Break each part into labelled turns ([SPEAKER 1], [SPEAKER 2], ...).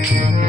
[SPEAKER 1] Yeah.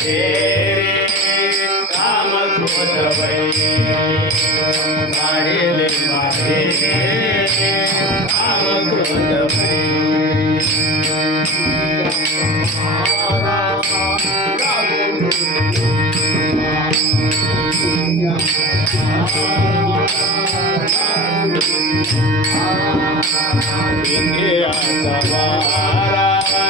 [SPEAKER 1] Hare ಮಾಡಿದೆ ಮಾಡಿದೆ ಸವಾರ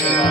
[SPEAKER 1] Yeah.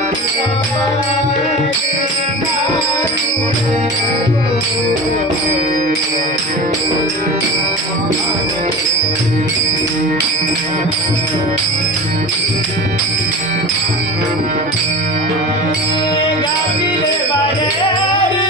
[SPEAKER 1] गागिले बारे गागिले